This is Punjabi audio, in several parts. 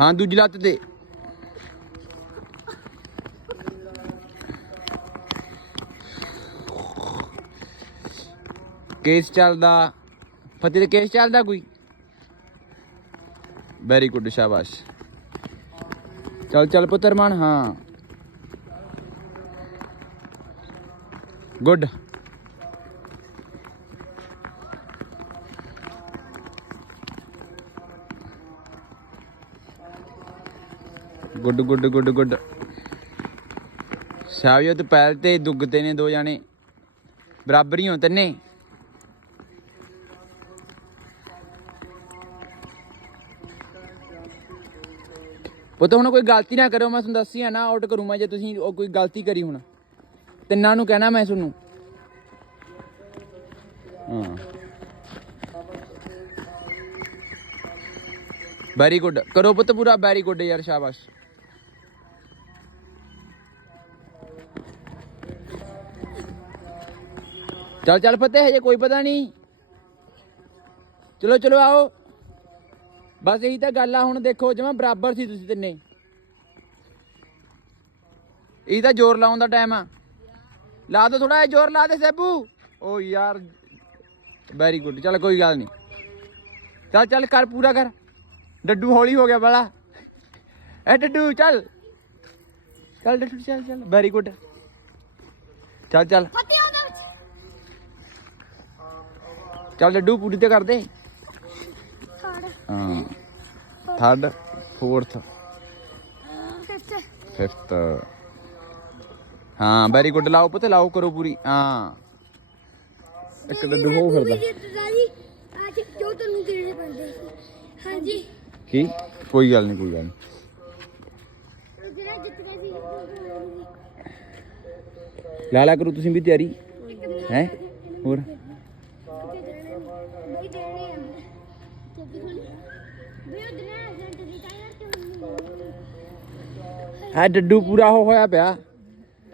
ਹਾਂ, ਦੂਜੀ ਲੱਤ ਤੇ। ਕੇਸ ਚੱਲਦਾ। ਫਤਿਹ ਦੇ ਕੇਸ ਚੱਲਦਾ ਕੋਈ? ਵੈਰੀ ਗੁੱਡ ਸ਼ਾਬਾਸ਼। ਚੱਲ ਚੱਲ ਪੁੱਤਰ ਮਾਨ, ਹਾਂ। Good good good good good. ਸ਼ਾਵਿਓ, ਤੇ ਪਹਿਲ ਤੇ ਦੁੱਗਤੇ ਨੇ ਦੋ ਜਾਣੇ। ਬਰਾਬਰ ਹੀ ਹੋ ਤਿੰਨੇ। ਪੁੱਤ, ਹੁਣ ਕੋਈ ਗਲਤੀ ਨਾ ਕਰੋ, ਮੈਂ ਤੁਹਾਨੂੰ ਦੱਸੀ ਆ, ਨਾ ਆਊਟ ਕਰੂੰ ਜੇ ਤੁਸੀਂ ਉਹ ਕੋਈ ਗਲਤੀ ਕਰੀ ਹੁਣ। ਤਿੰਨਾਂ ਨੂੰ ਕਹਿਣਾ ਮੈਂ ਤੁਹਾਨੂੰ। ਹਾਂ। ਵੈਰੀ ਗੁੱਡ ਕਰੋ ਪੁੱਤ ਪੂਰਾ ਵੈਰੀ ਗੁੱਡ ਯਾਰ, ਸ਼ਾਬਾਸ਼। ਚੱਲ ਚੱਲ ਫਤਿਹ, ਹਜੇ ਕੋਈ ਪਤਾ ਨਹੀਂ। ਚਲੋ ਚਲੋ ਆਓ। ਬਸ ਇਹੀ ਤਾਂ ਗੱਲ ਆ, ਹੁਣ ਦੇਖੋ, ਜਮਾ ਬਰਾਬਰ ਸੀ ਤੁਸੀਂ ਤਿੰਨੇ। ਇਹ ਤਾਂ ਜ਼ੋਰ ਲਾਉਣ ਦਾ ਟਾਈਮ ਆ। ਲਾ ਦੋ ਥੋੜਾ ਜਿਹਾ ਜ਼ੋਰ, ਲਾ ਦੇ ਸੇਬੂ। ਓ ਯਾਰ ਵੈਰੀ ਗੁੱਡ ਚੱਲ, ਕੋਈ ਗੱਲ ਨਹੀਂ। ਚੱਲ ਚੱਲ ਕਰ, ਪੂਰਾ ਕਰ। ਡੱਡੂ ਹੌਲੀ ਹੋ ਗਿਆ ਬੜਾ ਐ ਡੱਡੂ, ਚੱਲ। ਚੱਲ, ਡੱਡੂ, ਚੱਲ ਚੱਲ। ਵੈਰੀ ਗੁੱਡ ਚੱਲ ਚੱਲ। ਚੱਲ ਡੱਡੂ ਪੂਰੀ ਤੇ ਕਰ ਦੇ ਥਰਡ। ਹਾਂ। Third fourth. ਫਿਫਥ। ਹਾਂ ਵੈਰੀ ਗੁੱਡ ਲਾਓ ਪੁੱਤ ਲਾਓ ਕਰੋ ਪੂਰੀ। ਹਾਂ। ਇੱਕ ਡੱਡੂ ਹੋ ਫਿਰਦਾ। ਜੋ। ਤੁਹਾਨੂੰ ਦੇਣੇ ਪੈਂਦੇ ਸੀ। ਹਾਂਜੀ। ਕੀ? ਕੋਈ ਗੱਲ ਨਹੀਂ ਕੋਈ ਗੱਲ ਨਹੀਂ। ਜਿਹੜਾ ਸੀ ਲਾ ਲਾ ਕਰੋ ਤੁਸੀਂ ਵੀ ਤਿਆਰੀ। ਹੈ? ਹੋਰ ਬਈ ਦੇਣੇ ਆ ਜੱਗੀ ਹੁਣ ਵੀ ਉਹ ਦੇਣਾ ਏਜੰਟ ਦੀ ਟਾਇਰ ਹਾਂ ਡੱਡੂ ਪੂਰਾ ਹੋ ਹੋਇਆ ਪਿਆ।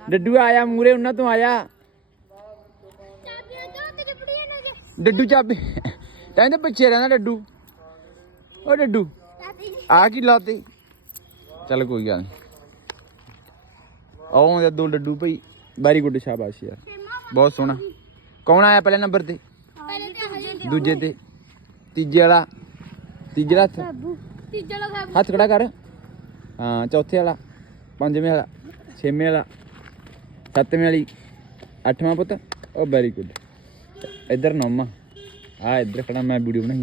ਡੱਡੂ ਆਇਆ ਮੂਰੇ ਉਹਨਾਂ ਤੋਂ ਆਇਆ। ਡੱਡੂ ਚਾਬੀ ਕਹਿੰਦੇ ਪਿੱਛੇ ਰਹਿੰਦਾ ਡੱਡੂ। ਓ ਡੱਡੂ ਆ ਕੀ ਲਾਤੇ? ਚੱਲ ਕੋਈ ਗੱਲ ਨਹੀਂ ਆਉਂਦੇ ਦੋ ਡੱਡੂ ਭਈ ਵੈਰੀ ਗੁੱਡ ਸ਼ਾਬਾਸ਼ ਯਾਰ। ਬਹੁਤ ਸੋਹਣਾ। ਕੌਣ ਆਇਆ ਪਹਿਲੇ ਨੰਬਰ ਤੇ? ਦੂਜੇ ਤੇ। ਤੀਜੇ ਵਾਲਾ। ਤੀਜੇ ਵਾਲਾ ਹੱਥ ਖੜਾ ਕਰ। ਹਾਂ ਚੌਥੇ ਵਾਲਾ। ਪੰਜਵੇਂ ਵਾਲਾ, ਛੇਵੇਂ ਵਾਲਾ, ਸੱਤਵੇਂ ਵਾਲੀ, ਅੱਠਵਾਂ ਪੁੱਤ, ਉਹ ਵੈਰੀ ਗੁੱਡ ਇੱਧਰ ਨੌਵਾਂ। ਆ ਇੱਧਰ ਖੜਾ, ਮੈਂ ਵੀਡੀਓ ਬਣਾਈ।